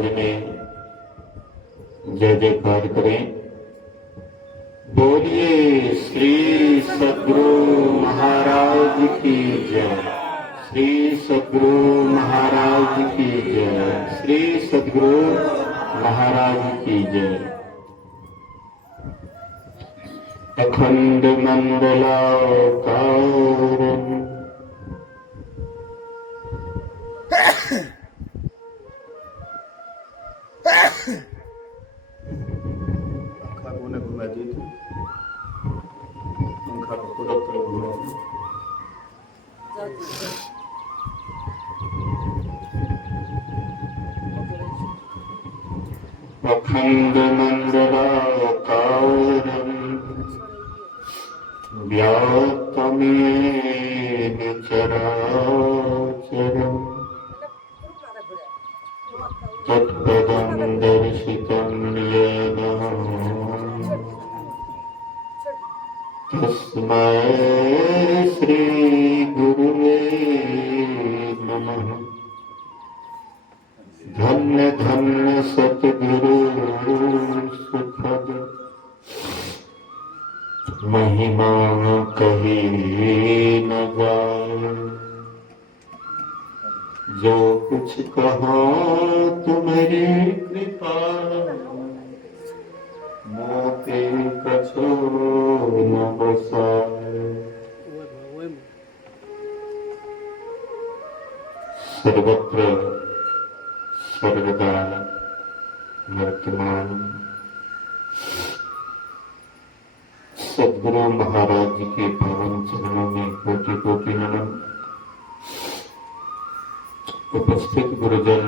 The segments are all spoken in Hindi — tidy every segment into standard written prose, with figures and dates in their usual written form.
महाराज ने जय जयकार करें। बोलिए श्री सद्गुरु महाराज की जय, श्री सद्गुरु महाराज की जय, श्री सद्गुरु महाराज की जय। अखंड मंडलाकारं पंखा कोने घुमा दी थी, पंखा को पूरा तरफ घुमा दी। अखंड मंडलाकारं व्याप्तमेन चराचरम् तत्पदं दर्शितं येन तस्मै श्री गुरुवे नमः। धन्य धन्य सतगुरु सुखद महिमा कही न जाए। जो कुछ कहा तुम्हारी कृपा मोते कछो न बसाए। सर्वत्र सर्वदा वर्तमान सद्गुरु महाराज जी के पावन चरणों में कोटि कोटि नमन। उपस्थित गुरुजन,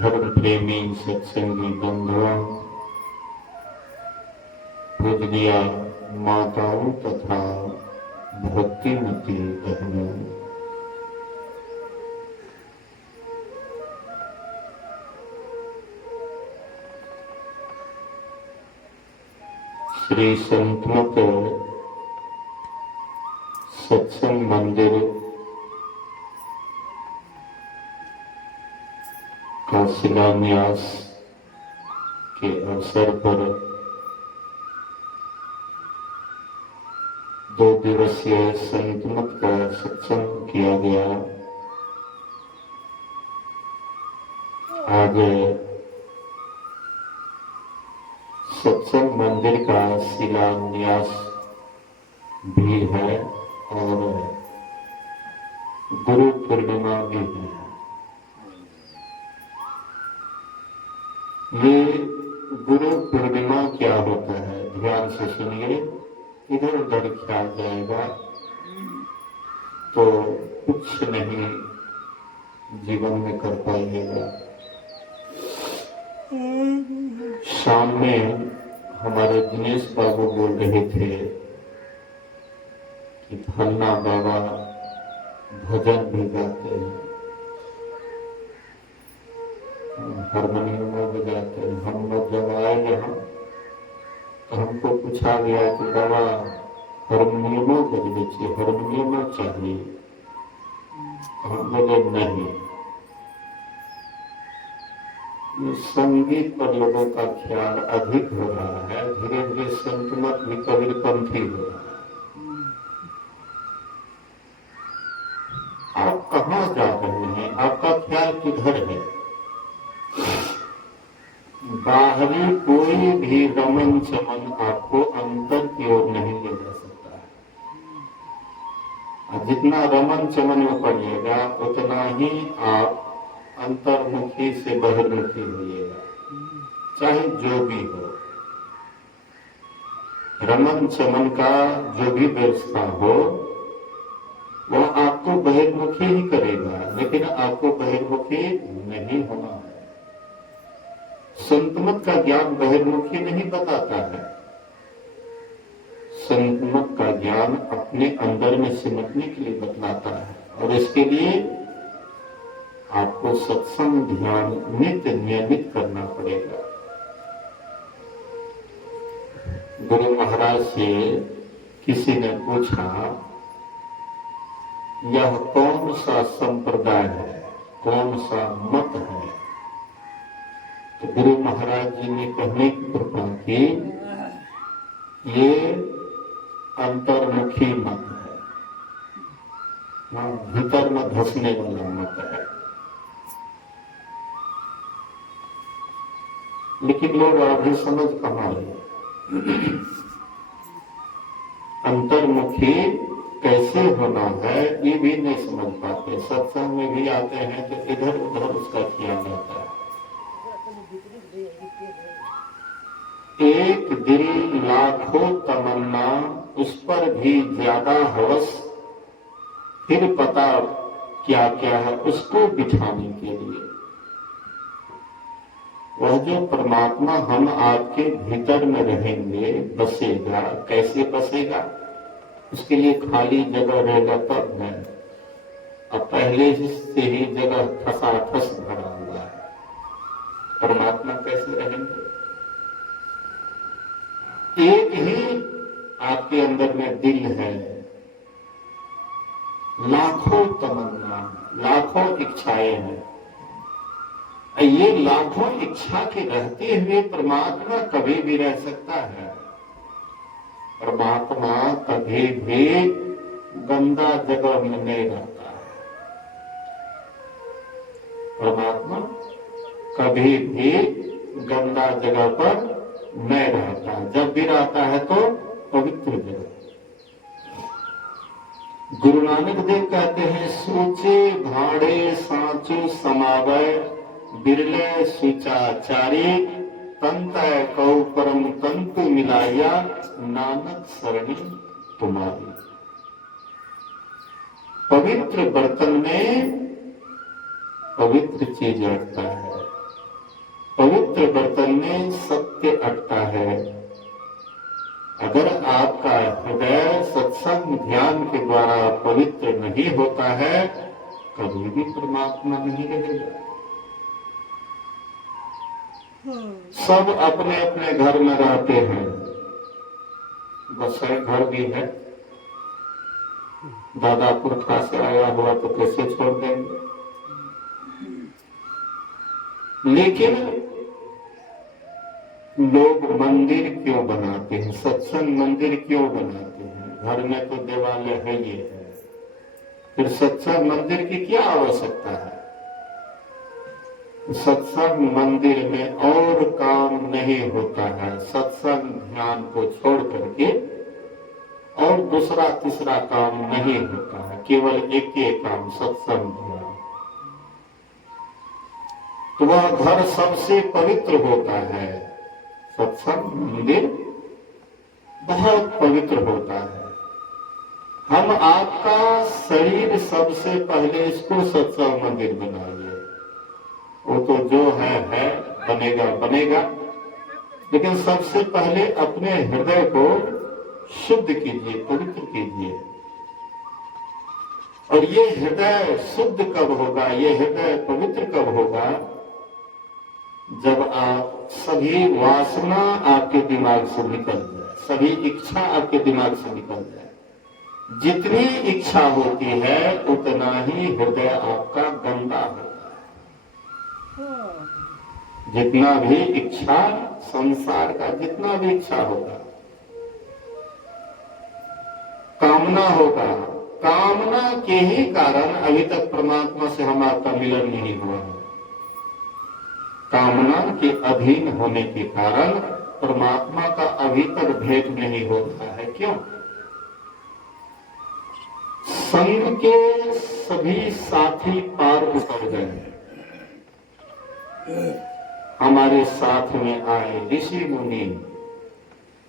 धर्म प्रेमी सत्संगी बंधुओं, पूजनीय माताओं तथा भक्तिमती बहनों, श्री संतमत सत्संग मंदिर का शिलान्यास के अवसर पर 2 दिवसीय संतमत का सत्संग किया गया। आज सत्संग मंदिर का शिलान्यास भी है और गुरु पूर्णिमा भी है। ये गुरु पूर्णिमा क्या होता है, ध्यान से सुनिए। इधर उधर ख्याल जाएगा तो कुछ नहीं जीवन में कर पाइएगा। शाम में हमारे दिनेश बाबू बोल रहे थे कि फन्ना बाबा भजन भी गाते हैं, हारमोनियम बजाते हैं। हम लोग जब आए यहाँ तो हमको पूछा गया कि बाबा हारमोनियम बज लीजिए, हारमोनियम चाहिए। हम बोले नहीं, संगीत पर लोगों का ख्याल अधिक हो रहा है। धीरे धीरे संतमत भी कबीरपंथी हो रहा है। आप कहाँ जा रहे हैं, आपका ख्याल किधर है? बाहरी कोई भी रमन चमन आपको अंतर की ओर नहीं ले जा सकता है। जितना रमन चमन में पड़िएगा उतना ही आप अंतर्मुखी से बहिर्मुखी होइएगा, चाहे जो भी हो। रमन चमन का जो भी व्यवस्था हो वह आपको बहिर्मुखी ही करेगा, लेकिन आपको बहिर्मुखी नहीं होना है। संतमत का ज्ञान बहिर्मुखी नहीं बताता है। संतमत का ज्ञान अपने अंदर में सिमटने के लिए बतलाता है और इसके लिए आपको सत्संग ध्यान नित्य नियमित करना पड़ेगा। गुरु महाराज से किसी ने पूछा, यह कौन सा संप्रदाय है, कौन सा मत है तो गुरु महाराज जी ने कहने की कृपा की, ये अंतर्मुखी मत है, भीतर में धंसने वाला मत है। लेकिन लोग अभी समझ कहाँ रहे। अंतर्मुखी कैसे होना है ये भी नहीं समझ पाते। सत्संग में भी आते हैं तो इधर उधर उसका किया जाता है। एक दिल लाखों तमन्ना, उस पर भी ज्यादा हवस, फिर पता क्या क्या है उसको बिठाने के लिए। वह जो परमात्मा हम आपके भीतर में रहेंगे, बसेगा, कैसे बसेगा? उसके लिए खाली जगह रहेगा तब है। अब पहले से ही जगह ठसाठस भरा हुआ है, परमात्मा कैसे रहेंगे? एक ही आपके अंदर में दिल है, लाखों तमन्ना, लाखों इच्छाएं हैं। ये लाखों इच्छा के रहते हुए परमात्मा कभी भी रह सकता है। परमात्मा कभी भी गंदा जगह में नहीं रहता है। परमात्मा कभी भी गंदा जगह पर नहीं रहता। जब भी रहता है तो पवित्र जगह। गुरु नानक देव कहते हैं, सोचे भाड़े सांचो समावय, बिरले सुचाचारी, तंतय कौ परम तंतु मिलाया, नानक सरणी तुम्हारी। पवित्र बर्तन में पवित्र चीज अटता है, पवित्र बर्तन में सत्य अटता है। अगर आपका हृदय सत्संग ध्यान के द्वारा पवित्र नहीं होता है, कभी भी परमात्मा नहीं रहेगा। सब अपने अपने घर में रहते हैं, बस है घर भी है, दादा पुरखा से आया हुआ तो कैसे छोड़ देंगे? लेकिन लोग मंदिर क्यों बनाते हैं, सत्संग मंदिर क्यों बनाते हैं? घर में तो देवालय है ही है, फिर सत्संग मंदिर की क्या आवश्यकता है? सत्संग मंदिर में और काम नहीं होता है। सत्संग ध्यान को छोड़ करके और दूसरा तीसरा काम नहीं होता है, केवल एक ही काम, सत्संग ध्यान। तो वह घर सबसे पवित्र होता है। सत्संग मंदिर बहुत पवित्र होता है। हम आपका शरीर सबसे पहले इसको सत्संग मंदिर बनाइए। वो तो जो है बनेगा बनेगा, लेकिन सबसे पहले अपने हृदय को शुद्ध कीजिए, पवित्र कीजिए। और ये हृदय शुद्ध कब होगा, ये हृदय पवित्र कब होगा? जब आप सभी वासना आपके दिमाग से निकल जाए, सभी इच्छा आपके दिमाग से निकल जाए। जितनी इच्छा होती है उतना ही हृदय आपका गंदा होता है। जितना भी इच्छा, संसार का जितना भी इच्छा होगा, कामना होगा, कामना के ही कारण अभी तक परमात्मा से हम आपका मिलन नहीं हुआ है। कामना के अधीन होने के कारण परमात्मा का अभी तक भेद नहीं होता है। क्यों? संग के सभी साथी पार उतर गए। हमारे साथ में आए ऋषि मुनि,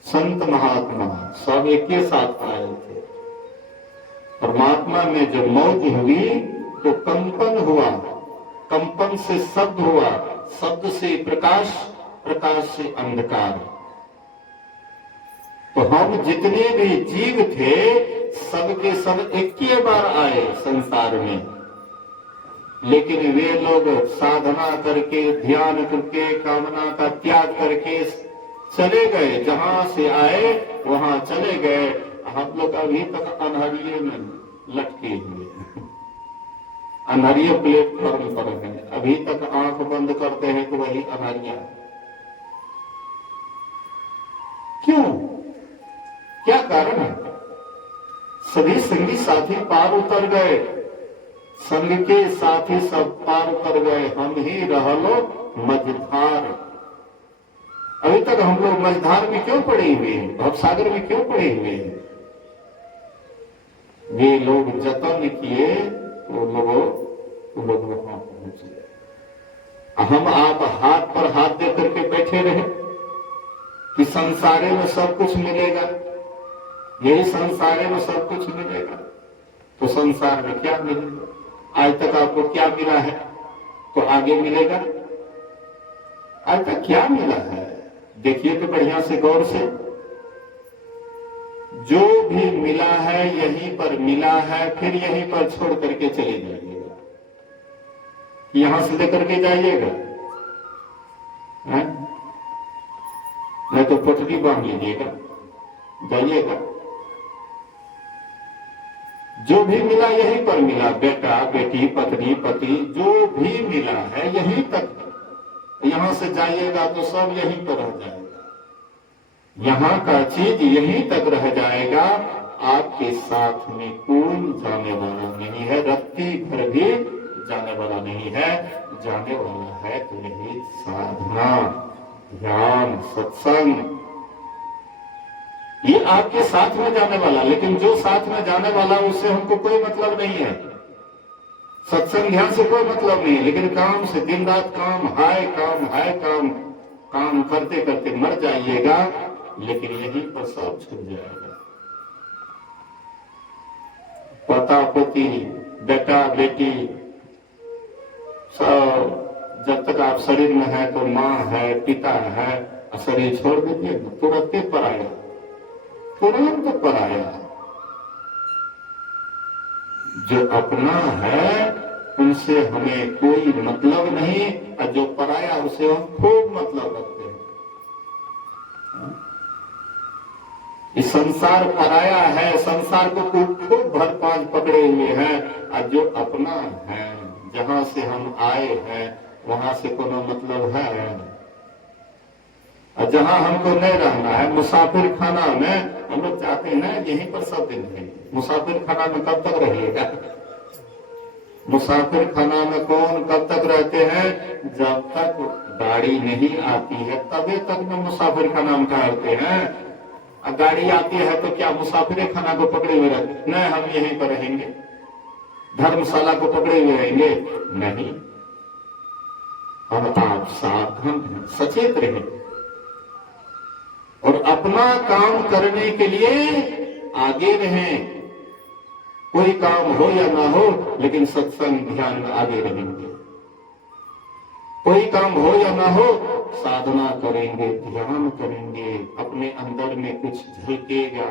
संत महात्मा सब एक के साथ आए थे। परमात्मा में जब मौज हुई तो कंपन हुआ, कंपन से शब्द हुआ, शब्द से प्रकाश, प्रकाश से अंधकार। तो हम जितने भी जीव थे सबके सब एक ही बार आए संसार में, लेकिन वे लोग साधना करके, ध्यान करके, कामना का त्याग करके चले गए। जहां से आए वहां चले गए। हम लोग अभी तक अंधारिये में लटके हुए हैं। अनहरिया प्लेटफॉर्म पर है, अभी तक आंख बंद करते हैं तो वही अनहरिया। क्यों? क्या कारण है? सभी संगी साथी पार उतर गए, संग के साथी सब पार उतर गए, हम ही रहलो मझधार। अभी तक हम लोग मझधार में क्यों पड़े हुए हैं, भवसागर में क्यों पड़े हुए हैं? वे लोग जतन किए तो लोग वहां पहुंचे। हम आप हाथ पर हाथ दे करके बैठे रहे कि संसारे में सब कुछ मिलेगा, यही संसारे में सब कुछ मिलेगा। तो संसार में क्या मिलेगा? आज तक आपको क्या मिला है तो आगे मिलेगा? आज तक क्या मिला है देखिए तो बढ़िया से गौर से। जो भी मिला है यहीं पर मिला है, फिर यहीं पर छोड़ करके चले जाइएगा, यहां से लेकर के जाइएगा, नहीं तो पटरी बांध लीजिएगा, जाइएगा। जो भी मिला यहीं पर मिला, बेटा बेटी पत्नी पति जो भी मिला है यहीं तक। यहां से जाइएगा तो सब यहीं पर रह जाएगा, यहां का चीज यहीं तक रह जाएगा, आपके साथ में कोई जाने वाला नहीं है, रत्ती भर भी जाने वाला नहीं है। जाने वाला है तो यही साधना, ध्यान, सत्संग, ये आपके साथ में जाने वाला। लेकिन जो साथ में जाने वाला उससे हमको कोई मतलब नहीं है, सत्संग ध्यान से कोई मतलब नहीं है। लेकिन काम से, दिन रात काम, हाय काम, हाय काम, काम करते करते मर जाइएगा, लेकिन यहीं पर सब छूट जाएगा। पता पति, बेटा बेटी, सब जब तक आप शरीर में है तो माँ है, पिता है, शरीर छोड़ दीजिए तुरंत पराया, तुरंत पराया। जो अपना है उनसे हमें कोई मतलब नहीं, और जो पराया उसे हम खूब मतलब रखते हैं। इस संसार पराया है, संसार को खूब भर पांच पकड़े हुए हैं, और जो अपना है, जहां से हम आए हैं वहां से कोनो मतलब है। और जहां हमको नहीं रहना है, मुसाफिर खाना में हम लोग चाहते हैं ना यहीं पर सब दिन रहें। मुसाफिर खाना में कब तक रहिएगा? मुसाफिर खाना में कौन कब तक रहते हैं? जब तक गाड़ी नहीं आती है तभी तक में मुसाफिर खाना में ठहरते हैं। अब गाड़ी आती है तो क्या मुसाफिर खाना को पकड़े हुए रहते? नहीं, हम यहीं पर रहेंगे। धर्मशाला को पकड़े हुए रहेंगे? नहीं, हम आप सावधान हैं, सचेत रहें और अपना काम करने के लिए आगे रहें। कोई काम हो या ना हो, लेकिन सत्संग ध्यान में आगे रहेंगे। कोई काम हो या ना हो, साधना करेंगे, ध्यान करेंगे, अपने अंदर में कुछ झलकेगा।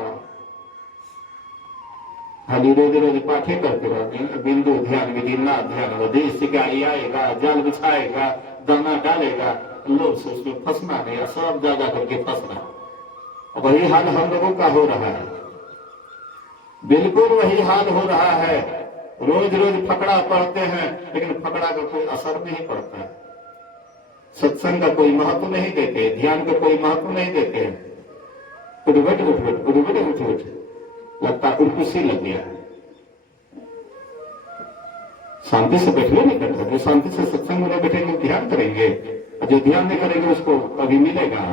खाली रोज रोज पाठे करते रहते, बिंदु ध्यान विधि ना ध्यान विधि, शिकारी आएगा, जाल बिछाएगा, दाना डालेगा, लोग से उसमें फंसना नहीं, सब ज्यादा करके फंसना। वही हाल हम लोगों का हो रहा है, बिल्कुल वही हाल हो रहा है। रोज रोज फकड़ा पढ़ते हैं, लेकिन फकड़ा का कोई असर नहीं पड़ता है। सत्संग का कोई महत्व नहीं देते, ध्यान का कोई महत्व नहीं देते। उठ उठ लगता उर्कुसी लग गया, शांति से बैठने नहीं करता। जो शांति से सत्संग में बैठेंगे ध्यान करेंगे, जो ध्यान नहीं करेंगे उसको कभी मिलेगा।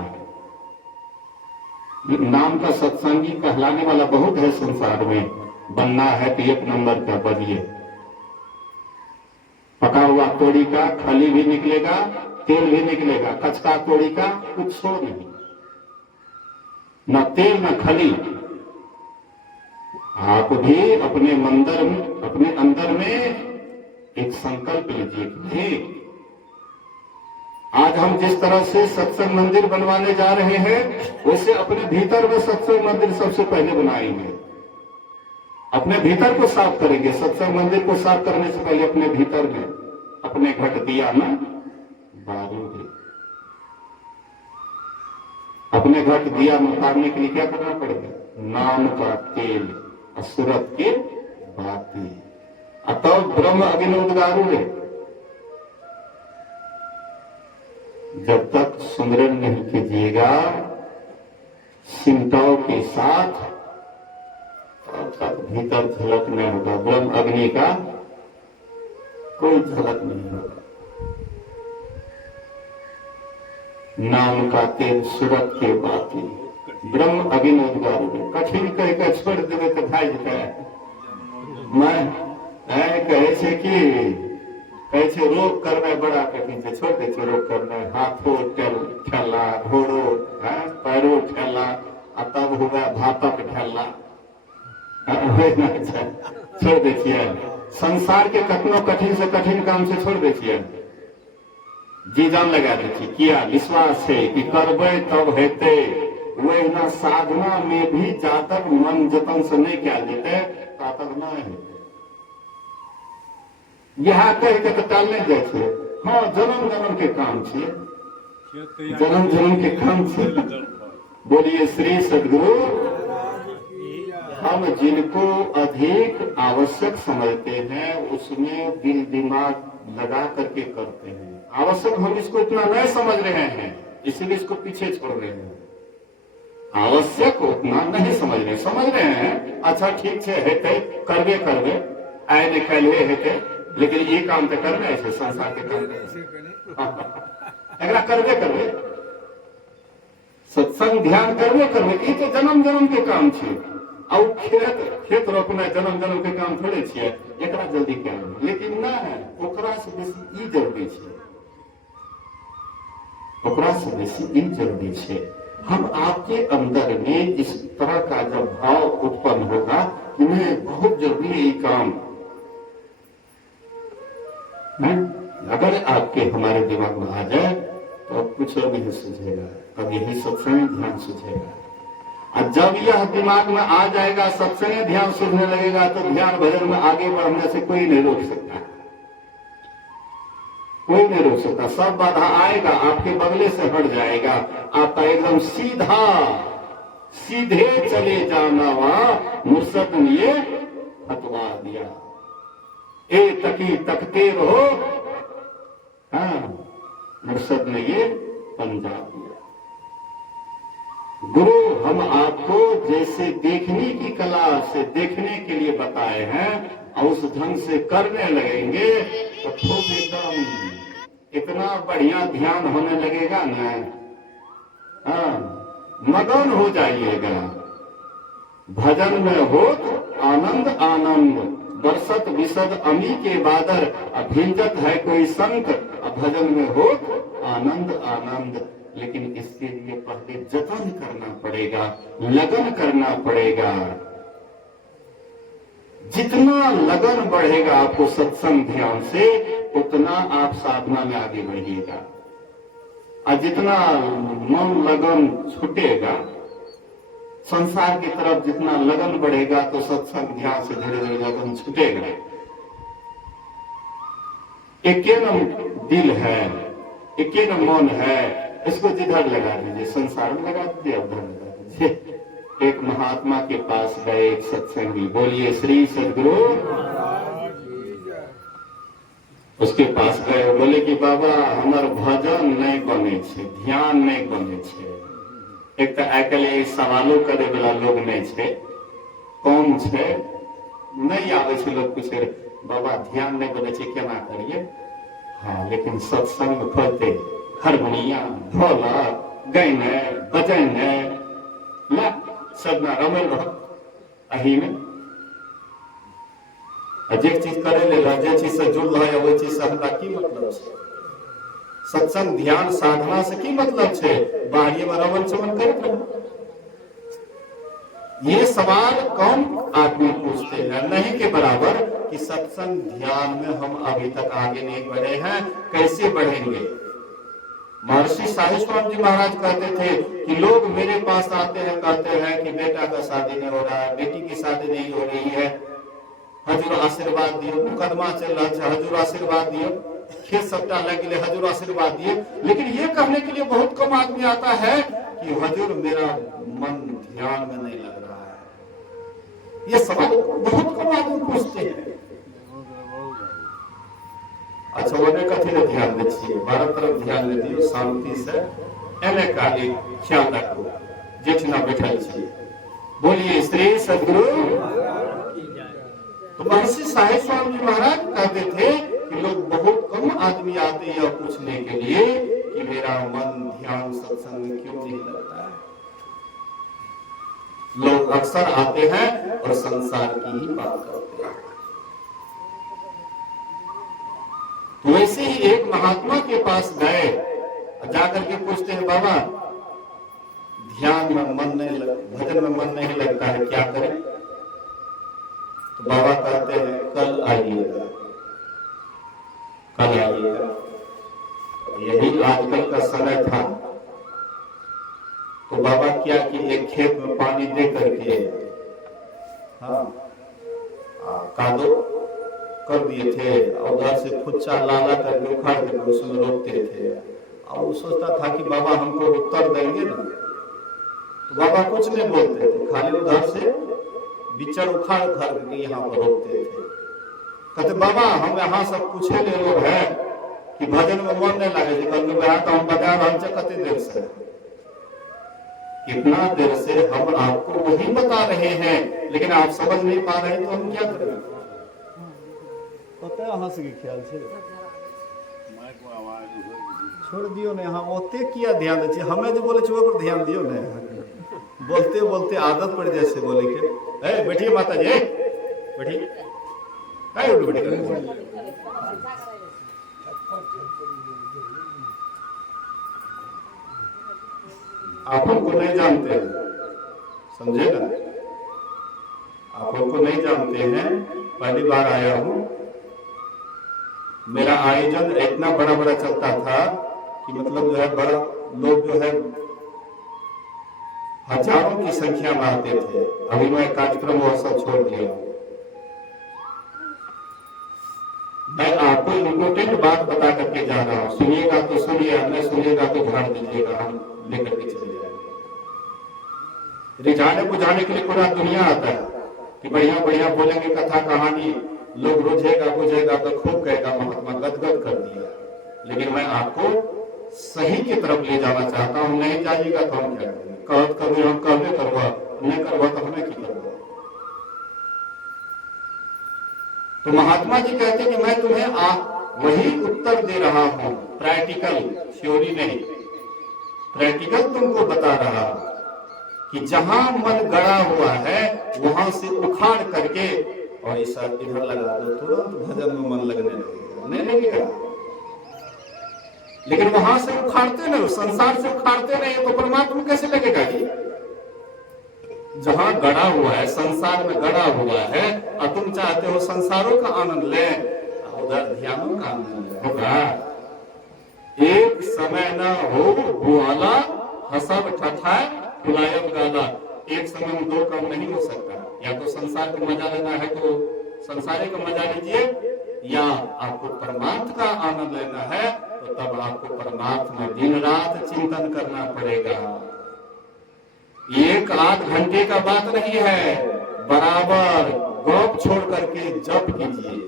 नाम का सत्संगी कहलाने वाला बहुत है संसार में, बनना है तो एक नंबर का बनिए। पका हुआ तोड़ी का खली भी निकलेगा, तेल भी निकलेगा, कचका तोड़ी का कुछ हो नहीं, न तेल न खली। आप भी अपने मंदिर में, अपने अंदर में एक संकल्प लीजिए। आज हम जिस तरह से सत्संग मंदिर बनवाने जा रहे हैं, वैसे अपने भीतर में सत्संग मंदिर सबसे पहले बनाएंगे। अपने भीतर को साफ करेंगे। सत्संग मंदिर को साफ करने से पहले अपने भीतर में अपने घट दिया ना बारूद, अपने घट दिया में उतारने के लिए क्या करना पड़ेगा? नाम का तेल, सूरत की बाती। अतः ब्रह्म अग्निउद्गारू है। जब तक सुमिरन नहीं कीजिएगा सिमटाओं के साथ, तब तक भीतर झलक नहीं होगा, ब्रह्म अग्नि का कोई झलक नहीं होगा। नाम का तेल सूरत के बाती, ब्रह्म अग्नि उद्गारू है। कठिन कह के छोड़ देवे तो भाई मैं कहे छे कि कहे छे रोग करना बड़ा कठिन से, छोड़ दे छे रोग करना, हाथों ठेला, घोड़ो पैरों ठेला, तब होगा भापक ठेला, छोड़ देखिए। संसार के कठिनों कठिन से कठिन काम से छोड़ देखिए, जी जान लगा देखिए, किया विश्वास है कि करबे तब हेते। वही ना साधना में भी जातक मन जतन से नहीं क्या देते तातक न है। यहाँ कह के तो टालने जाए, हाँ जन्म जन्म के काम छे, जन्म जन्म के काम छे। बोलिए श्री सदगुरु। हम जिनको अधिक आवश्यक समझते हैं उसमें दिल दिमाग लगा करके करते हैं। आवश्यक हम इसको इतना नहीं समझ रहे हैं, इसीलिए इसको पीछे छोड़ रहे हैं। आवश्यक उतना नहीं समझ रहे हैं। अच्छा ठीक है, हेते करबे करबे, आए ने कल हेते, लेकिन ये काम तो करना है संसार के काम अगर करबे करबे, सत्संग ध्यान करबे करबे, ये तो जन्म जन्म के काम छे। और खेत रोपना जन्म जन्म के काम थोड़े छे, एकरा जल्दी क्या है, लेकिन ना है ओकरा से बेसी ई जल्दी छे, ओकरा से बेसी ई जल्दी छे। हम आपके अंदर में इस तरह का जब भाव उत्पन्न होगा कि मैं बहुत जल्दी ये काम है, अगर आपके हमारे दिमाग में आ जाए तो अब कुछ और नहीं सूझेगा, अब यही सत्संग ध्यान सूझेगा। और जब यह दिमाग में आ जाएगा, सत्संग ध्यान सूझने लगेगा, तो ध्यान भजन में आगे बढ़ने से कोई नहीं रोक सकता, कोई नहीं रोक सकता। सब बाधा आएगा, आपके बगले से हट जाएगा, आपका एकदम सीधा सीधे चले जाना। वहां मुर्शद ने ये हटवा दिया, ए तकी तकते रहो, हाँ मुर्शद ने ये पंजा दिया। गुरु हम आपको जैसे देखने की कला से देखने के लिए बताए हैं, और उस ढंग से करने लगेंगे तो खूब एकदम इतना बढ़िया ध्यान होने लगेगा ना, हाँ मगन हो जाइएगा। भजन में हो आनंद आनंद, बरसत विशद अमी के बादर, अभिंजत है कोई संत, भजन में हो आनंद आनंद। लेकिन इसके लिए पहले जतन करना पड़ेगा, लगन करना पड़ेगा। जितना लगन बढ़ेगा आपको सत्संग ध्यान से, उतना आप साधना में आगे बढ़िएगा। और जितना मन लगन छूटेगा संसार की तरफ, जितना लगन बढ़ेगा तो सत्संग ध्यान से धीरे धीरे लगन छूटेगा। एक न दिल है, एक न मन है, इसको जिधर लगा दीजिए, संसार में लगा दीजिए, उधर लगा दीजिए। एक महात्मा के पास गए एक सत्संगी, बोलिए श्री सदगुरु। उसके पास गए, बोले कि बाबा हमार भजन नहीं बने छे, ध्यान नहीं बने छे। एक तो आजकल सवालों करे वाला लोग नहीं छे, कौन छे, नहीं आवे छे। लोग पूछे बाबा ध्यान नहीं बने छे, केना करिए। हाँ लेकिन सत्संग फलते हारमोनिया ढोलक गैने बजैने ला सबना रमल रह अही में जे चीज करे ले, जे चीज से जुड़ रहा है वो चीज से हमरा की मतलब छे। सत्संग ध्यान साधना से की मतलब छे, बाहरी में रमन चमन करत रहो। ये सवाल कौन आदमी पूछते हैं, नहीं के बराबर कि सत्संग ध्यान में हम अभी तक आगे नहीं बढ़े हैं, कैसे बढ़ेंगे। महर्षि साहिब स्वामी जी महाराज कहते थे कि लोग मेरे पास आते हैं, कहते हैं कि बेटा का शादी नहीं हो रहा है, बेटी की शादी नहीं हो रही है, हजूर आशीर्वाद दियो, मुकदमा चल रहा है, हजूर आशीर्वाद दियो, खेत सट्टा लग गए, हजूर आशीर्वाद दिए। लेकिन ये कहने के लिए बहुत कम आदमी आता है कि हजूर मेरा मन ध्यान में नहीं लग रहा है। ये सवाल बहुत कम आदमी पूछते हैं। अच्छा ओने कथी ले ध्यान दे छियै, बारह तरफ ध्यान दे दियो शांति से, एने का एक ख्याल रखो जेठना बैठल छियै। बोलिए श्री सदगुरु। तो महर्षि साई स्वामी जी महाराज कहते थे कि लोग बहुत कम आदमी आते हैं यह पूछने के लिए कि मेरा मन ध्यान सत्संग में क्यों नहीं लगता है। लोग अक्सर आते हैं और संसार की ही बात करते हैं। तो वैसे ही एक महात्मा के पास गए, जाकर के पूछते हैं बाबा ध्यान में मन नहीं लग, भजन में मन नहीं लगता है, क्या करें। तो बाबा कहते हैं कल आइएगा, कल आइएगा। यही आजकल का समय था। तो बाबा क्या कि एक खेत में पानी दे करके कादो कर दिए थे और उधर से खुच्चा लाला करके उखाड़ के उसमें रोकते थे। और वो सोचता था कि बाबा हमको उत्तर देंगे ना, तो बाबा कुछ नहीं बोलते थे, खाली उधर से बिचर उखाड़ उखाड़ के यहाँ पर रोकते थे। कहते बाबा हम यहाँ सब पूछे ले लोग हैं कि भजन में मन नहीं लगे, तो हम बता रहे हैं कते देर से, कितना देर से हम आपको वही बता रहे हैं, लेकिन आप समझ नहीं पा रहे तो हम क्या करें। पता है हंस के ख्याल से छोड़ दियो ना, यहाँ ओते किया ध्यान दे, हमें जो बोले छुए पर ध्यान दियो ना, बोलते बोलते आदत पड़ जैसे बोले के बैठिए माता जी बैठिए, काय उठ बैठी कर आप हमको नहीं जानते हैं, समझे ना, आप हमको नहीं जानते हैं, पहली बार आया हूं। मेरा आयोजन इतना बड़ा बड़ा चलता था कि मतलब जो है बड़ा लोग जो है हजारों की संख्या में आते थे। अभी मैं कार्यक्रम वो सब छोड़ दिया। मैं आपको इम्पोर्टेंट बात बता करके जा रहा हूं, सुनिएगा तो सुनिए, नहीं सुनिएगा तो झाड़ दीजिएगा, हम लेकर के चले जाएंगे। रिझाने बुझाने के लिए पूरा दुनिया आता है कि बढ़िया बढ़िया बोलेंगे कथा कहानी, लोग रुझेगा बुझेगा तो खूब कहेगा महात्मा गदगद कर दिया। लेकिन मैं आपको सही की तरफ ले जाना चाहता हूं। नहीं जाइएगा तो हम क्या करेंगे, कहत कभी हम कहने करवा, नहीं करवा तो हमें की करवा। तो महात्मा जी कहते कि मैं तुम्हें वही उत्तर दे रहा हूं, प्रैक्टिकल, थ्योरी नहीं, प्रैक्टिकल तुमको बता रहा कि जहां मन गड़ा हुआ है वहां से उखाड़ करके और ऐसा इधर लगा दो, तुरंत भजन में मन लगने लगेगा। नहीं लगेगा, लेकिन वहां से उखाड़ते नहीं, संसार से उखाड़ते नहीं, तो परमात्मा कैसे लगेगा जी। जहां गड़ा हुआ है, संसार में गड़ा हुआ है, और तुम चाहते हो संसारों का आनंद ले, उधर ध्यानों का आनंद होगा। एक समय न हो बुआला, हसब ठठा फुलायब गाला। एक समय में दो काम नहीं हो सकता। या तो संसार का मजा लेना है तो संसारी का मजा लीजिए, या आपको परमार्थ का आनंद लेना है तो तब आपको परमार्थ में दिन रात चिंतन करना पड़ेगा। एक आध घंटे का बात नहीं है, बराबर गप छोड़ करके जप कीजिए।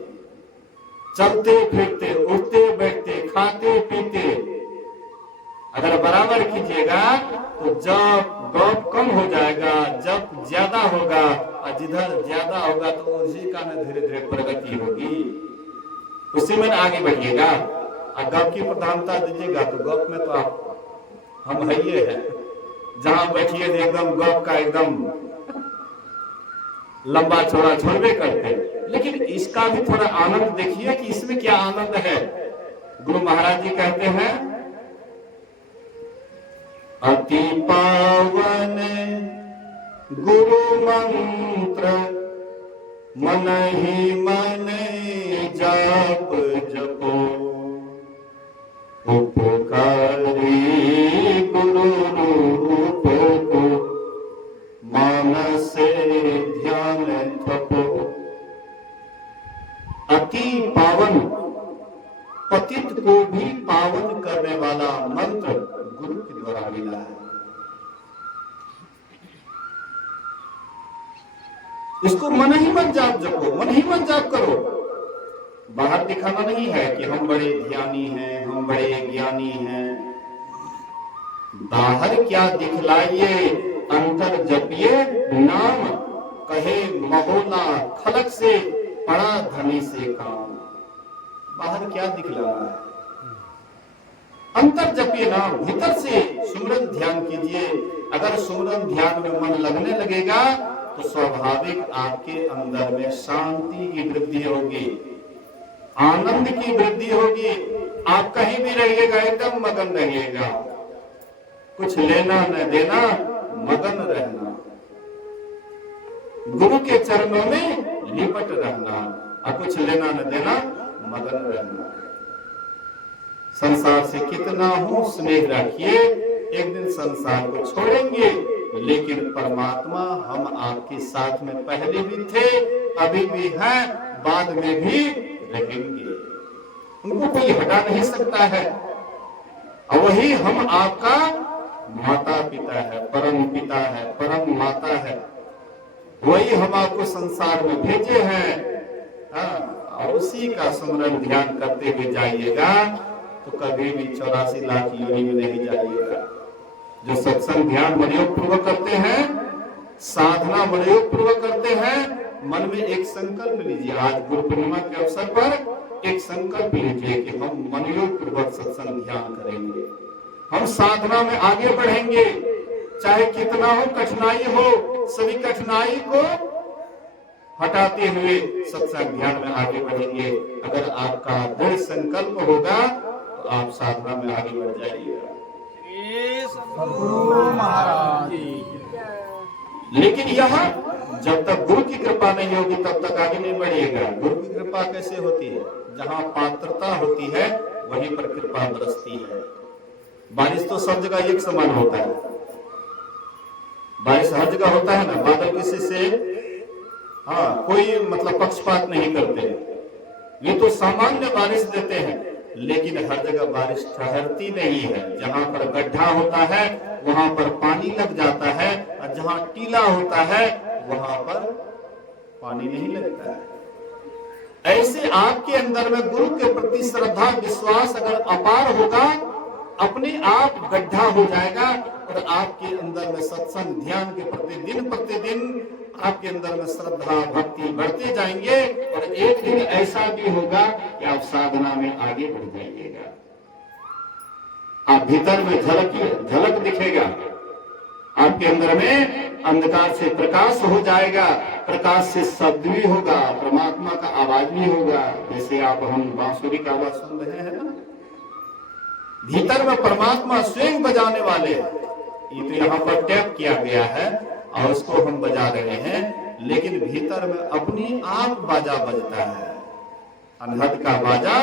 चलते फिरते, उठते बैठते, खाते पीते अगर बराबर कीजिएगा तो जब गप कम हो जाएगा, जब ज्यादा होगा, और जिधर ज्यादा होगा तो उसी का न धीरे धीरे प्रगति होगी, उसी में आगे बढ़िएगा। और गप की प्रधानता दीजिएगा तो गप में तो आप हम है ये है, जहां बैठिए एकदम गप का एकदम लंबा चौड़ा छोड़वे करते, लेकिन इसका भी थोड़ा आनंद देखिए कि इसमें क्या आनंद है। गुरु महाराज जी कहते हैं, अति पावन गुरु मंत्र मन ही मन जाप जपो, उपकारी गुरु रूप को मानस ध्यान थपो। अति पावन, पतित को भी पावन करने वाला मंत्र गुरु के द्वारा मिला है। इसको मन ही मन जाप जपो, मन ही मन जाप करो। बाहर दिखाना नहीं है कि हम बड़े ध्यानी हैं, हम बड़े ज्ञानी हैं। बाहर क्या दिखलाइए, अंतर जपिए नाम, कहे महोला खलक से पड़ा धनी से काम। बाहर क्या दिखलाना है, अंतर जपिए नाम, भीतर से सुमरन ध्यान कीजिए। अगर सुमरन ध्यान में मन लगने लगेगा तो स्वाभाविक आपके अंदर में शांति की वृद्धि होगी, आनंद की वृद्धि होगी। आप कहीं भी रहिएगा एकदम मगन रहिएगा, कुछ लेना न देना, मगन रहना, गुरु के चरणों में लिपट रहना, और कुछ लेना न देना, मगन रहना। संसार से कितना हो स्नेह रखिए, एक दिन संसार को छोड़ेंगे, लेकिन परमात्मा हम आपके साथ में पहले भी थे, अभी भी हैं, बाद में भी रहेंगे। उनको कोई हटा नहीं सकता है। और वही हम आपका माता पिता है, परम पिता है, परम माता है। वही हम आपको संसार में भेजे हैं। और उसी का सुमरन ध्यान करते हुए जाइएगा तो कभी भी 84 लाख योनि में नहीं जाइएगा। जो सत्संग ध्यान मनयोग पूर्वक करते हैं, साधना मनयोग पूर्वक करते हैं, मन में एक संकल्प लीजिए। आज गुरु पूर्णिमा के अवसर पर एक संकल्प लीजिए कि हम मनयोग पूर्वक सत्संग ध्यान करेंगे, हम साधना में आगे बढ़ेंगे, चाहे कितना हो कठिनाई हो, सभी कठिनाई को हटाते हुए सत्संग ध्यान में आगे बढ़ेंगे। अगर आपका दृढ़ संकल्प होगा तो आप साधना में आगे बढ़ जाइएगा। लेकिन यह जब तक गुरु की कृपा नहीं होगी तब तक आगे नहीं बढ़िएगा। गुरु की कृपा कैसे होती है? जहाँ पात्रता होती है वहीं पर कृपा बरसती है। बारिश तो सब जगह एक समान होता है, बारिश हर जगह होता है ना, बादल किसी से कोई मतलब पक्षपात नहीं करते, ये तो सामान्य बारिश देते हैं, लेकिन हर जगह बारिश ठहरती नहीं है। जहां पर गड्ढा होता है वहां पर पानी लग जाता है, और जहां टीला होता है वहां पर पानी नहीं लगता है। ऐसे आपके अंदर में गुरु के प्रति श्रद्धा विश्वास अगर अपार होगा, अपने आप गड्ढा हो जाएगा, और आपके अंदर में सत्संग ध्यान के प्रति दिन प्रतिदिन आपके अंदर में श्रद्धा भक्ति बढ़ते जाएंगे, और एक दिन ऐसा भी होगा कि आप साधना में आगे बढ़ जाइएगा। आप भीतर में झलक दिखेगा, आपके अंदर में अंधकार से प्रकाश हो जाएगा, प्रकाश से शब्द भी होगा, परमात्मा का आवाज भी होगा। जैसे आप हम बांसुरी का आवाज सुन रहे हैं ना, भीतर में परमात्मा स्वयं बजाने वाले हैं। ये तो यहाँ पर टैप किया गया है और उसको हम बजा रहे हैं, लेकिन भीतर में अपनी आप बाजा बजता है। अनहद का बाजा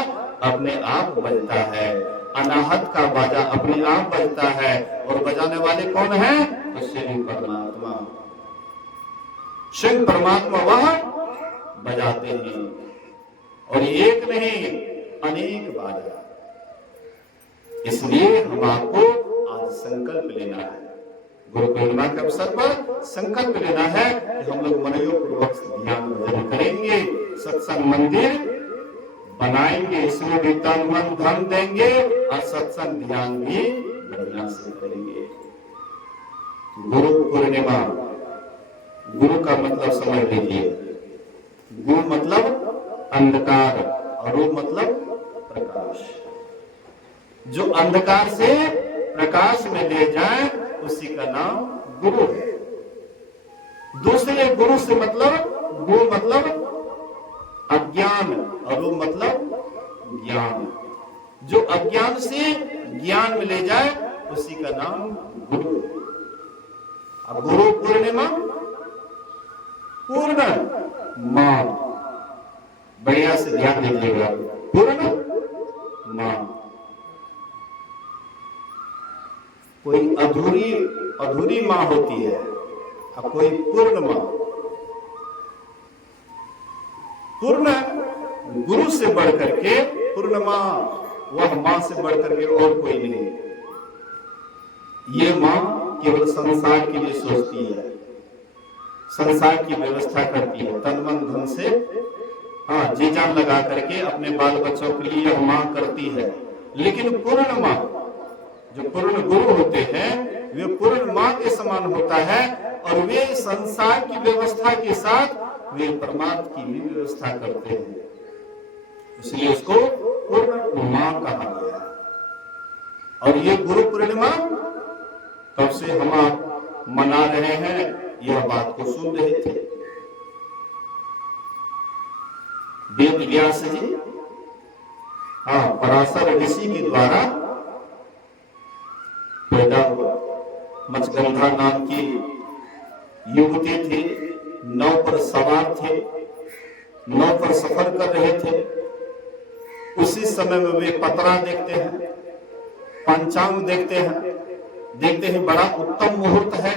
अपने आप बजता है, अनाहत का बाजा अपने आप बजता है, और बजाने वाले कौन है? तो स्वयं परमात्मा। स्वयं परमात्मा वह बजाते हैं, और एक नहीं अनेक बाजा। इसलिए हम आपको आज संकल्प लेना है, गुरु पूर्णिमा के अवसर पर संकल्प लेना है कि हम लोग मनयोग पूर्वक ध्यान भजन करेंगे, सत्संग मंदिर बनाएंगे, इसमें भी तन मन धन देंगे, और सत्संग ध्यान भी बढ़िया से करेंगे। गुरु पूर्णिमा, गुरु का मतलब समझ लीजिए। गुरु मतलब अंधकार और रूप मतलब प्रकाश। जो अंधकार से प्रकाश में ले जाए उसी का नाम गुरु है। दूसरे गुरु से मतलब, गुरु मतलब अज्ञान और वो मतलब ज्ञान। जो अज्ञान से ज्ञान में ले जाए उसी का नाम गुरु है। अब गुरु पूर्णिमा, पूर्ण मां, बढ़िया से ध्यान दीजिएगा, पूर्ण मां। कोई अधूरी मां होती है और कोई पूर्ण मां। पूर्ण गुरु से बढ़ करके पूर्ण मां, वह मां से बढ़ करके और कोई नहीं। ये मां केवल संसार के लिए सोचती है, संसार की व्यवस्था करती है, तन मन धन से हाँ, जी जान लगा करके अपने बाल बच्चों के लिए यह माँ करती है। लेकिन पूर्ण माँ, जो पूर्ण गुरु होते हैं, वे पूर्ण माँ के समान होता है, और वे संसार की व्यवस्था के साथ वे परमात्मा की भी व्यवस्था करते हैं, इसलिए उसको पूर्ण माँ कहा गया है। और ये गुरु पूर्णिमा कब से हम आप मना रहे हैं, यह बात को सुन रहे थे। वेद व्यास जी, हाँ, पराशर ऋषि के द्वारा पैदा हुआ। मचगंधा नाम की युवती थी, नाव पर सवार थे, नाव पर सफर कर रहे थे। उसी समय में वे पतरा देखते हैं, पंचांग देखते हैं बड़ा उत्तम मुहूर्त है।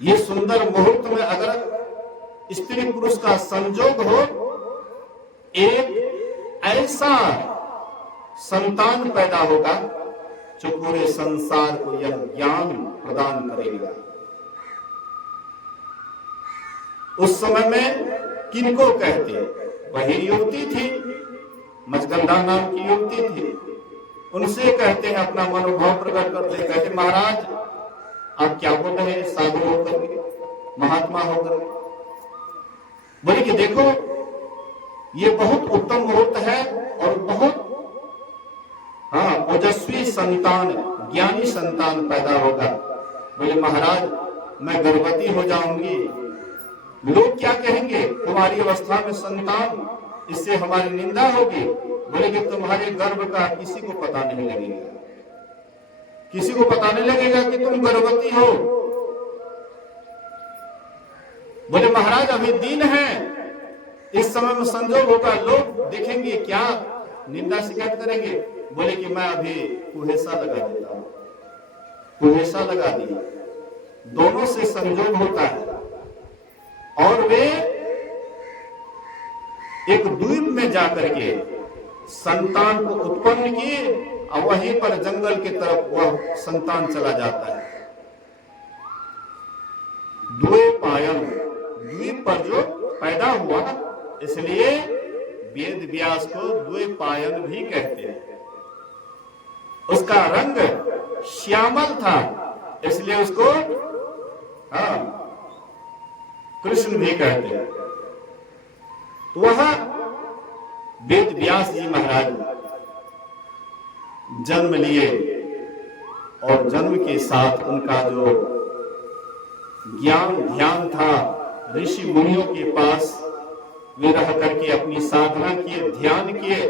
ये सुंदर मुहूर्त में अगर स्त्री पुरुष का संयोग हो, एक ऐसा संतान पैदा होगा जो पूरे संसार को यह ज्ञान प्रदान करेगा। उस समय में किनको कहते हैं? वही युवती थी, मचगंधा नाम की युवती थी। उनसे कहते हैं, अपना मनोभाव प्रकट करते हैं, कहते महाराज आप क्या बोल रहे हैं, साधु होकर के, महात्मा होकर। बोले कि देखो ये बहुत उत्तम मुहूर्त है और बहुत ओजस्वी संतान, ज्ञानी संतान पैदा होगा। बोले महाराज मैं गर्भवती हो जाऊंगी, लोग क्या कहेंगे, तुम्हारी अवस्था में संतान, इससे हमारी निंदा होगी। बोले कि तुम्हारे गर्भ का किसी को पता नहीं लगेगा, किसी को पता नहीं लगेगा कि तुम गर्भवती हो। बोले महाराज अभी दिन है, इस समय में संजोग होगा, लोग देखेंगे, क्या निंदा शिकायत करेंगे। बोले कि मैं अभी कुहेसा लगा देता हूं, कुहेसा लगा दिया। दोनों से संजोग होता है और वे एक द्वीप में जाकर के संतान को उत्पन्न किए और वहीं पर जंगल की तरफ वह संतान चला जाता है। द्वैपायन, द्वीप पर जो पैदा हुआ, इसलिए वेद व्यास को द्वैपायन भी कहते हैं। उसका रंग श्यामल था, इसलिए उसको कृष्ण भी कहते हैं। तो वह वेद व्यास जी महाराज जन्म लिए और जन्म के साथ उनका जो ज्ञान ध्यान था, ऋषि मुनियों के पास वे रह करके अपनी साधना किए, ध्यान किए।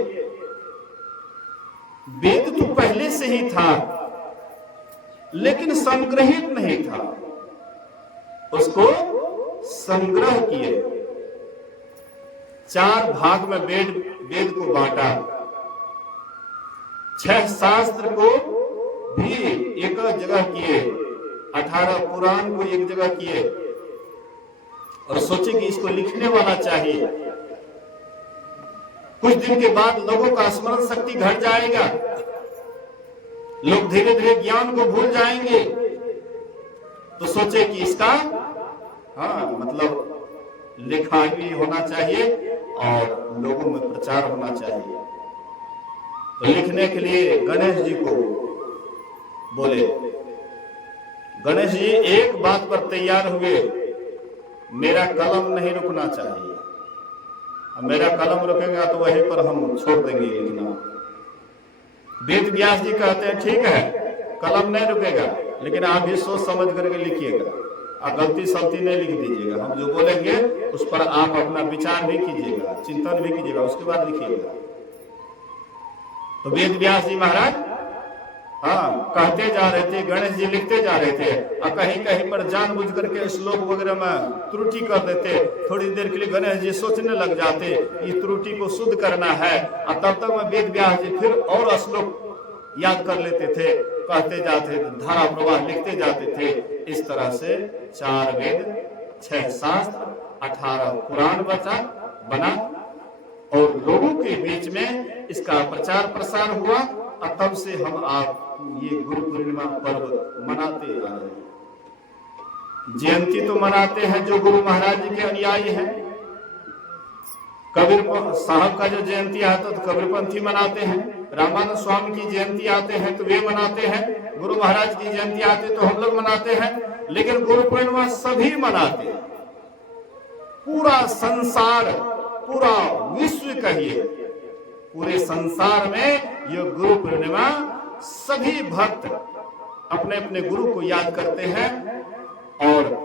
वेद तो पहले से ही था लेकिन संग्रहित नहीं था, उसको संग्रह किए। 4 भाग में वेद को बांटा, 6 शास्त्र को भी एक जगह किए, 18 पुराण को एक जगह किए और सोचे कि इसको लिखने वाला चाहिए। कुछ दिन के बाद लोगों का स्मरण शक्ति घट जाएगा, लोग धीरे धीरे ज्ञान को भूल जाएंगे, तो सोचे कि इसका मतलब लिखा भी होना चाहिए और लोगों में प्रचार होना चाहिए। तो लिखने के लिए गणेश जी को बोले। गणेश जी एक बात पर तैयार हुए, मेरा कलम नहीं रुकना चाहिए, मेरा कलम रुकेगा तो वहीं पर हम छोड़ देंगे लिखना। वेद व्यास जी कहते हैं ठीक है, कलम नहीं रुकेगा, लेकिन आप भी सोच समझ करके लिखिएगा, आप गलती सलती नहीं लिख दीजिएगा। हम जो बोलेंगे उस पर आप अपना विचार भी कीजिएगा, चिंतन भी कीजिएगा, उसके बाद लिखिएगा। तो वेद व्यास जी महाराज कहते जा रहे थे, गणेश जी लिखते जा रहे थे और कहीं कहीं पर जानबूझ करके श्लोक वगैरह में त्रुटि कर देते। थोड़ी देर के लिए गणेश जी सोचने लग जाते इस त्रुटि को शुद्ध करना है, और तब तक में वेद व्यास जी फिर और श्लोक याद कर लेते थे, कहते जाते थे, धारा प्रवाह लिखते जाते थे। इस तरह से 4 वेद, 6 शास्त्र, 18 पुराण बना और लोगों के बीच में इसका प्रचार प्रसार हुआ। और तब से हम आप ये गुरु पूर्णिमा पर्व मनाते आ रहे हैं। जयंती तो मनाते हैं जो गुरु महाराज जी के अनुयायी हैं, कबीर साहब का जो जयंती आता है तो कबीरपंथी मनाते हैं, रामानंद स्वामी की जयंती आते हैं तो वे मनाते हैं, गुरु महाराज की जयंती आती तो हम लोग मनाते हैं, लेकिन गुरु पूर्णिमा सभी मनाते हैं। पूरा संसार, पूरा विश्व कहिए, पूरे संसार में ये गुरु पूर्णिमा सभी भक्त अपने अपने गुरु को याद करते हैं और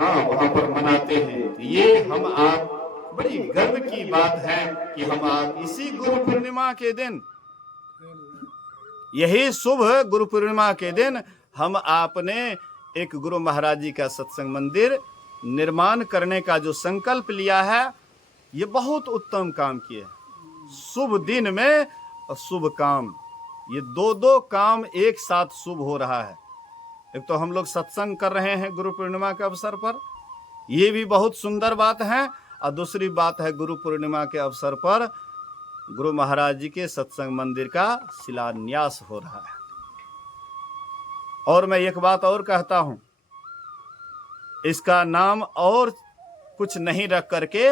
हाँ वहां पर मनाते हैं। ये हम आप बड़ी गर्व की बात है कि हम आप इसी गुरु पूर्णिमा के दिन, यही शुभ गुरु पूर्णिमा के दिन हम आपने एक गुरु महाराज जी का सत्संग मंदिर निर्माण करने का जो संकल्प लिया है, ये बहुत उत्तम काम किए। शुभ दिन में शुभ काम, ये दो काम एक साथ शुभ हो रहा है। एक तो हम लोग सत्संग कर रहे हैं गुरु पूर्णिमा के अवसर पर, ये भी बहुत सुंदर बात है, और दूसरी बात है गुरु पूर्णिमा के अवसर पर गुरु महाराज जी के सत्संग मंदिर का शिलान्यास हो रहा है। और मैं एक बात और कहता हूं, इसका नाम और कुछ नहीं रख करके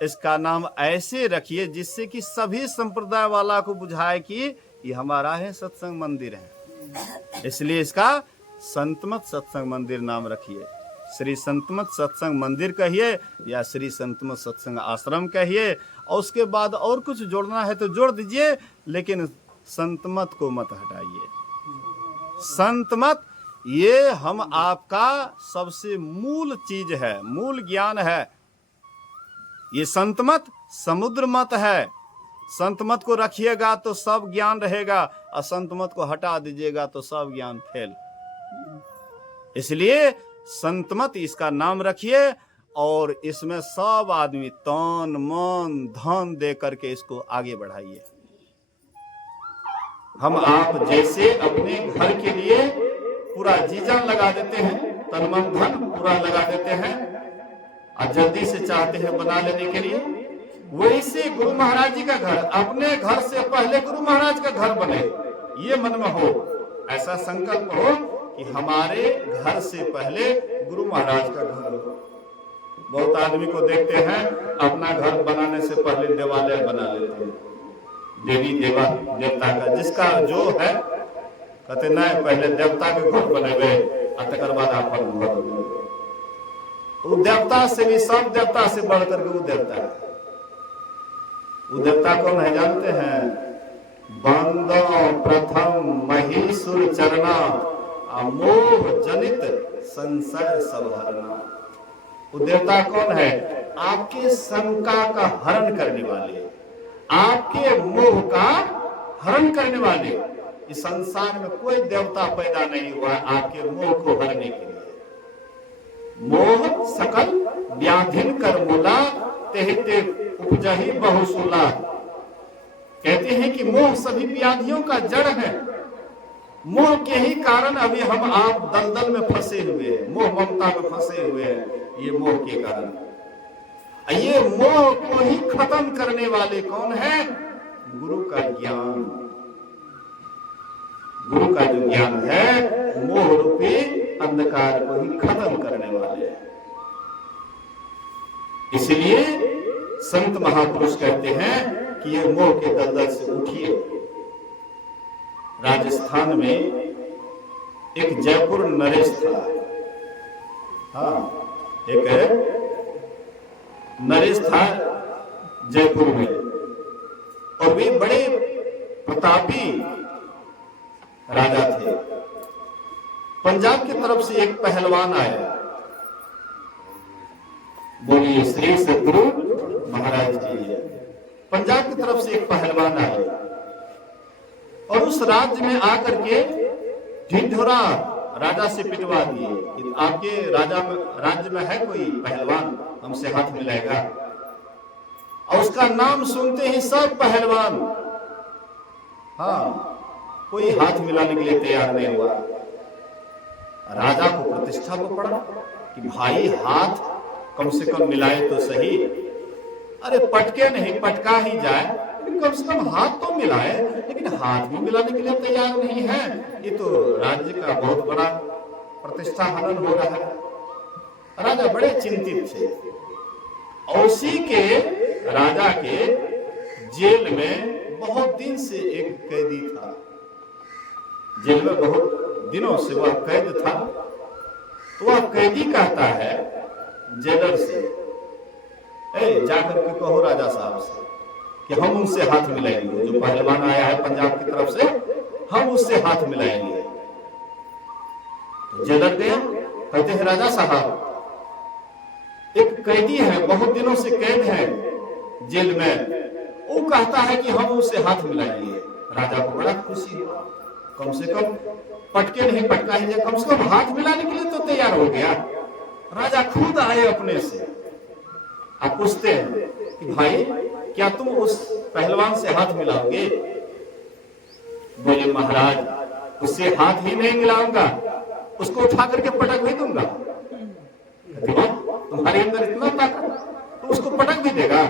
इसका नाम ऐसे रखिए जिससे कि सभी संप्रदाय वाला को बुझाए कि ये हमारा है सत्संग मंदिर है। इसलिए इसका संतमत सत्संग मंदिर नाम रखिए। श्री संतमत सत्संग मंदिर कहिए या श्री संतमत सत्संग आश्रम कहिए, और उसके बाद और कुछ जोड़ना है तो जोड़ दीजिए, लेकिन संतमत को मत हटाइए। संतमत ये हम आपका सबसे मूल चीज है, मूल ज्ञान है। ये संतमत समुद्र मत है। संतमत को रखिएगा तो सब ज्ञान रहेगा, और संतमत को हटा दीजिएगा तो सब ज्ञान फेल। इसलिए संतमत इसका नाम रखिए, और इसमें सब आदमी तन मन धन दे करके इसको आगे बढ़ाइए। हम आप जैसे अपने घर के लिए पूरा जी जान लगा देते हैं, तन मन धन पूरा लगा देते हैं, और जल्दी से चाहते हैं बना लेने के लिए, वैसे गुरु महाराज जी का घर, अपने घर से पहले गुरु महाराज का घर बने, ये मन में हो। ऐसा संकल्प हो कि हमारे घर से पहले गुरु महाराज का घर हो। बहुत आदमी को देखते हैं अपना घर बनाने से पहले देवालय बना लेते हैं, देवी देवा देवता का, जिसका जो है कहते नहीं पहले देवता के घर बनेबे तकर बाद अपन घर बनेबे। वो देवता से भी, सब देवता से बढ़ करके वो देवता है। वो देवता कौन है जानते हैं? बंदो प्रथम महीसुर चरना मोह जनित संशय सब हरना। वो देवता कौन है? आपके शंका का हरण करने वाले, आपके मोह का हरण करने वाले। इस संसार में कोई देवता पैदा नहीं हुआ आपके मोह को हरने के लिए। मोह सकल व्याधिन कर मूला तेहते उपजही बहुसूला। कहते हैं कि मोह सभी व्याधियों का जड़ है। मोह के ही कारण अभी हम आप दलदल में फंसे हुए हैं, मोह ममता में फंसे हुए हैं, ये मोह के कारण। ये मोह को ही खत्म करने वाले कौन है? गुरु का ज्ञान। गुरु का जो ज्ञान है मोह रूपी अंधकार को ही खत्म करने वाले हैं। इसलिए संत महापुरुष कहते हैं कि ये मोह के दलदल से उठिए। राजस्थान में एक जयपुर नरेश था। हाँ, एक है नरेश था जयपुर में, और वे बड़े प्रतापी राजा थे। पंजाब की तरफ से एक पहलवान आया। बोलिए श्री सद्गुरु महाराज जी। पंजाब की तरफ से एक पहलवान आया और उस राज्य में आकर के ढिंढोरा राजा से पिटवा दिए कि आपके राज्य में है कोई पहलवान, हमसे हाथ मिलाएगा। और उसका नाम सुनते ही सब पहलवान, हाँ, कोई हाथ मिलाने के लिए तैयार नहीं हुआ। राजा को प्रतिष्ठा को पड़ा कि भाई हाथ कम से कम मिलाए तो सही। अरे पटके नहीं, पटका ही जाए, लेकिन कम से कम हाथ तो मिलाए, लेकिन हाथ भी मिलाने के लिए तैयार नहीं है। ये तो राज्य का बहुत बड़ा प्रतिष्ठा हनन हो रहा है। राजा बड़े चिंतित थे। और उसी के राजा के जेल में बहुत दिन से एक कैदी था। जेल में बहुत दिनों से वह कैद था। तो वह कैदी कहता है जेलर से, जाकर के कहो राजा साहब से कि हम उनसे हाथ मिलाएंगे, जो पहलवान आया है पंजाब की तरफ से, हम उससे हाथ मिलाएंगे। तो जेलर गया, कहते हैं राजा साहब एक कैदी है, बहुत दिनों से कैद है जेल में, वो कहता है कि हम उससे हाथ मिलाएंगे। राजा को बड़ा खुशी हुआ, कम से कम पटके नहीं पटका ही, कम से कम हाथ मिलाने के लिए तो तैयार हो गया। राजा खुद आए अपने से। आप पूछते हैं कि भाई क्या तुम उस पहलवान से हाथ मिलाओगे? बोले महाराज उससे हाथ ही नहीं मिलाऊंगा, उसको उठा करके पटक भी दूंगा। तुम्हारे अंदर इतना ताकत, तो उसको पटक भी देगा?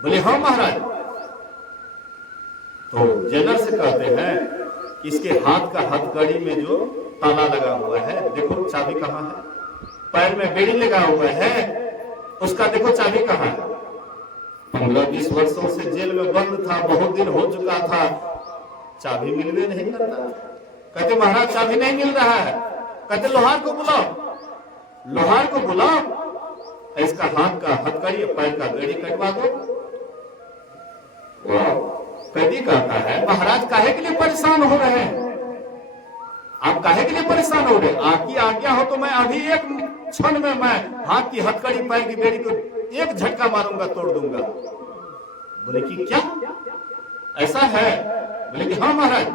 बोले हाँ महाराज। तो जेलर से कहते हैं कि इसके हाथ का हथकड़ी में जो ताला लगा हुआ है, देखो चाबी कहाँ है? पैर में बेड़ी लगा हुआ है, उसका देखो चाबी कहाँ है? 15-20 वर्षों से जेल में बंद था, बहुत दिन हो चुका था, चाबी मिलवे नहीं करता। कहते महाराज चाबी नहीं मिल रहा है। कहते लोहार को बुलाओ, लोहार को बुलाओ, इसका हाथ का हथकड़ी पैर का बेड़ी कटवा दो। कैदी कहता है महाराज काहे के लिए परेशान हो रहे हैं? आप काहे के लिए परेशान हो रहे? आपकी आज्ञा हो तो मैं अभी एक क्षण में मैं हाथ की हथकड़ी पैर की बेड़ी को एक झटका मारूंगा, तोड़ दूंगा। बोले कि क्या ऐसा है? बोले कि हाँ महाराज।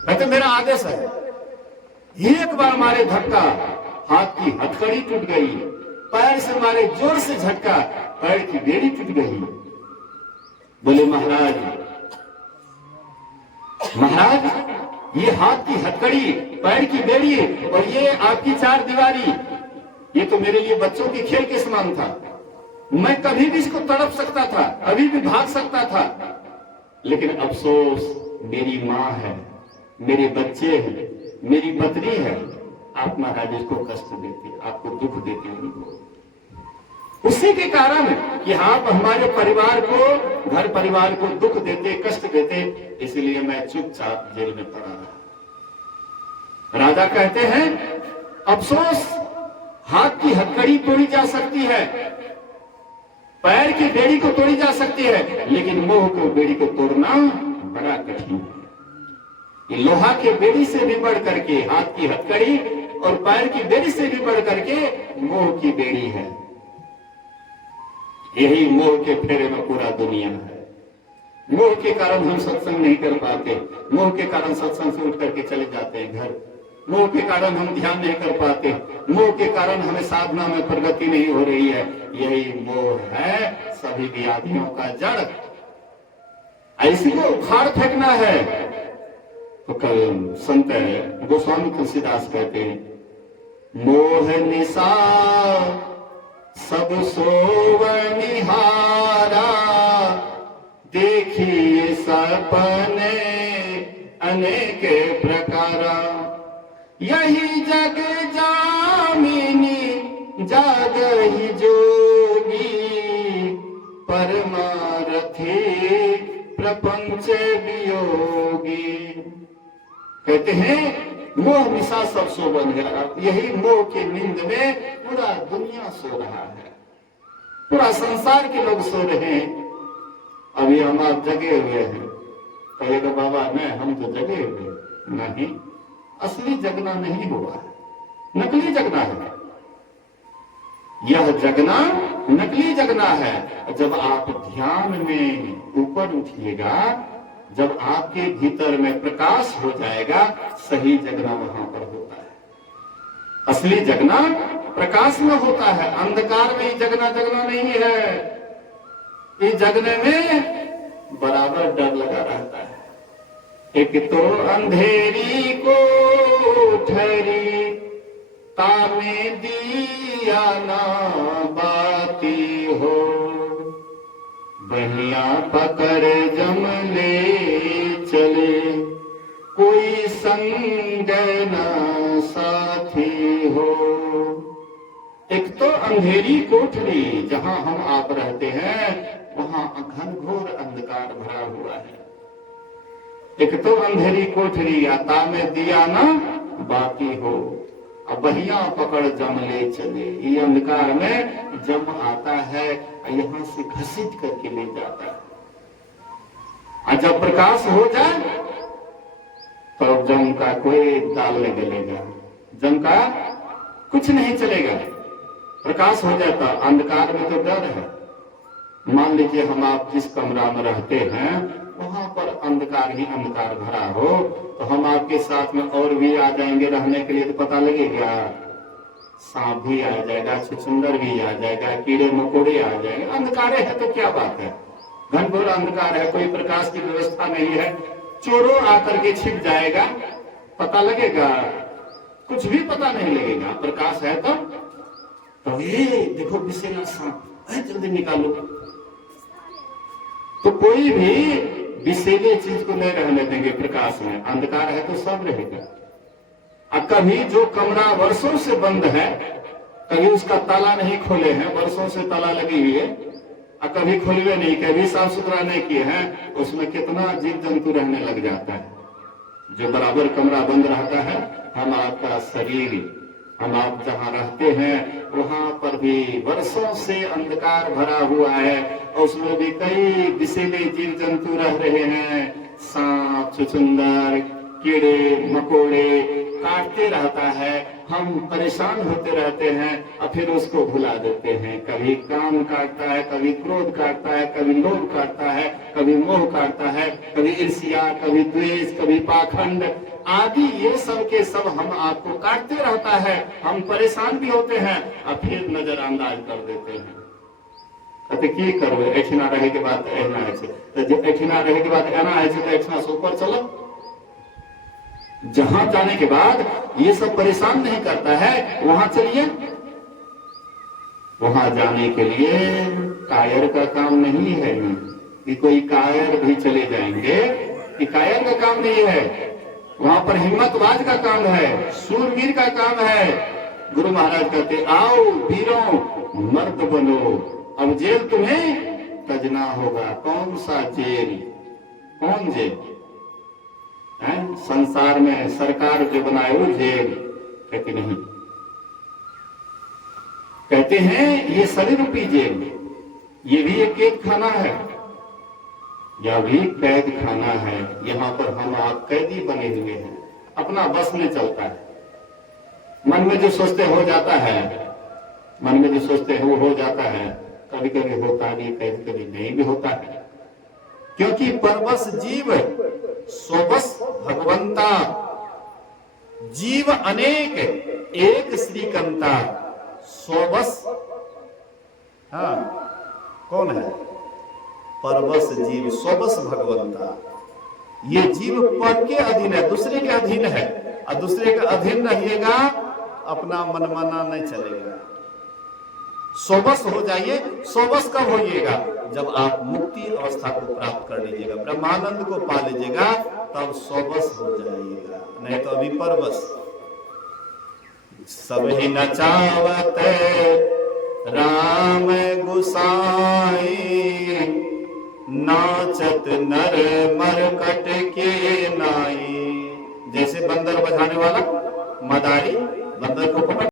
कहते मेरा आदेश है, एक बार मारे धक्का, हाथ की हथकड़ी टूट गई, पैर से मारे जोर से झटका, पैर की बेड़ी टूट गई। बोले महाराज, महाराज ये हाथ की हथकड़ी, पैर की बेड़ी और ये आपकी चार दीवारी, ये तो मेरे लिए बच्चों के खेल के समान था। मैं कभी भी इसको तड़प सकता था, अभी भी भाग सकता था, लेकिन अफसोस मेरी माँ है, मेरे बच्चे हैं, मेरी पत्नी है, आप महाराज इसको कष्ट देते, आपको दुख देते उनको। उसी के कारण कि आप हमारे परिवार को, घर परिवार को दुख देते, कष्ट देते, इसलिए मैं चुपचाप जेल में पड़ा रहा। राजा कहते हैं अफसोस हाथ की हथकड़ी तोड़ी जा सकती है, पैर की बेड़ी को तोड़ी जा सकती है, लेकिन मोह को बेड़ी को तोड़ना बड़ा कठिन है। ये लोहा के बेड़ी से भी बढ़ करके, हाथ की हथकड़ी और पैर की बेड़ी से भी बढ़ करके मोह की बेड़ी है। यही मोह के फेरे में पूरा दुनिया है। मोह के कारण हम सत्संग नहीं कर पाते, मोह के कारण सत्संग से उठ करके चले जाते हैं घर, मोह के कारण हम ध्यान नहीं कर पाते, मोह के कारण हमें साधना में प्रगति नहीं हो रही है। यही मोह है सभी व्याधियों का जड़। ऐसी को उखाड़ फेंकना है। तो कल संत गोस्वामी तुलसीदास कहते हैं मोह निशा सब सोवनिहारा, देखिए सपने अनेक प्रकारा, यही जग जामिनी जागहि जोगी, परमारथी प्रपंच वियोगी। कहते हैं मोह निशा सब सो बन गया। यही मोह के नींद में पूरा दुनिया सो रहा है, पूरा संसार के लोग सो रहे हैं। अभी हम आप जगे हुए हैं, कहेगा बाबा नहीं हम तो जगे हुए नहीं, असली जगना नहीं हुआ है, नकली जगना है। यह जगना नकली जगना है। जब आप ध्यान में ऊपर उठिएगा, जब आपके भीतर में प्रकाश हो जाएगा, सही जगना वहां पर होता है। असली जगना प्रकाश में होता है, अंधकार में जगना जगना नहीं है। इस जगने में बराबर डर लगा रहता है। एक तो अंधेरी को ठहरी, तामे दिया ना बाती हो, बहिया पकड़ जम ले चले, कोई संग न साथी हो। एक तो अंधेरी कोठरी, जहां हम आप रहते हैं वहां घनघोर अंधकार भरा हुआ है। एक तो अंधेरी कोठरी, आता में दिया ना बाकी हो, अब बहिया पकड़ जम ले चले। ये अंधकार में जम आता है, यहां से घसीट करके ले जाता है। और जब प्रकाश हो जाए तो जम का कोई दाल नहीं गलेगा, जम का कुछ नहीं चलेगा। प्रकाश हो जाता, अंधकार में तो डर है। मान लीजिए हम आप जिस कमरा में रहते हैं वहां पर अंधकार ही अंधकार भरा हो, तो हम आपके साथ में और भी आ जाएंगे रहने के लिए, तो पता लगेगा। सांप भी आ जाएगा, छुछुंदर भी आ जाएगा, कीड़े मकोड़े आ जाएंगे। अंधकार है तो क्या बात है, घनघोर अंधकार है, कोई प्रकाश की व्यवस्था नहीं है, चोरों आकर के छिप जाएगा, पता लगेगा? कुछ भी पता नहीं लगेगा। प्रकाश है तो ये देखो विषैला सांप, जल्दी निकालो। तो कोई भी विषैले चीज को नहीं रहने देंगे प्रकाश में। अंधकार है तो सब रहेगा। अब कभी जो कमरा वर्षों से बंद है, कभी उसका ताला नहीं खोले हैं, वर्षों से ताला लगी हुई है, और कभी खुलवे नहीं, कभी साफ सुथरा नहीं किए हैं, उसमें कितना जीव जंतु रहने लग जाता है। जो बराबर कमरा बंद रहता है, हम आपका शरीर, हम आप जहां रहते हैं वहां पर भी वर्षों से अंधकार भरा हुआ है, और उसमें भी कई विषैले जीव जंतु रह रहे हैं। सांप, छुछुंदर, कीड़े मकोड़े काटते रहता है, हम परेशान होते रहते हैं और फिर उसको भुला देते हैं। कभी काम काटता है, कभी क्रोध काटता है, कभी लोभ काटता है, कभी मोह काटता है, कभी ईर्ष्या, कभी द्वेष, कभी पाखंड आदि, ये सब के सब हम आपको काटते रहता है। हम परेशान भी होते हैं और फिर नजरअंदाज कर देते हैं। कहते की करबे, एठिना रहे के बाद एहना है छे, तो एठिना रहे के बाद एना है छे, तो एठिना से ऊपर चलो। जहां जाने के बाद ये सब परेशान नहीं करता है, वहां चलिए। वहां जाने के लिए कायर का काम नहीं है कि कोई कायर भी चले जाएंगे, कि कायर का काम नहीं है। वहां पर हिम्मतबाज का काम है, सूरवीर का काम है। गुरु महाराज कहते आओ वीरों मर्द बनो, अब जेल तुम्हें तजना होगा। कौन सा जेल? कौन जेल है? संसार में सरकार जो बनाए वो जेल? कहते नहीं, कहते हैं ये शरीर रूपी जेल, ये भी एक कैद खाना है, यह भी कैद खाना है। यहाँ पर हम आप कैदी बने हुए हैं, अपना बस में चलता है। मन में जो सोचते हो जाता है, मन में जो सोचते हैं वो हो जाता है। कभी कभी होता नहीं, कभी कभी नहीं भी होता है, क्योंकि परवश जीव सोबस भगवंता। जीव अनेक एक श्रीकंता, सोबस हाँ कौन है? परवश जीव सोबस भगवंता। ये जीव पर के अधीन है, दूसरे के अधीन है, और दूसरे के अधीन रहिएगा अपना मनमाना नहीं चलेगा। सोबस हो जाइए। सोबस कब होइएगा? जब आप मुक्ति अवस्था को प्राप्त कर लीजिएगा, ब्रह्मानंद को पा लीजिएगा, तब सोबस हो जाइएगा, नहीं तो अभी परवश। सभी नचावत राम गुसाई, नाचत नर मरकट के नाई। जैसे बंदर बजाने वाला मदारी बंदर को पकड़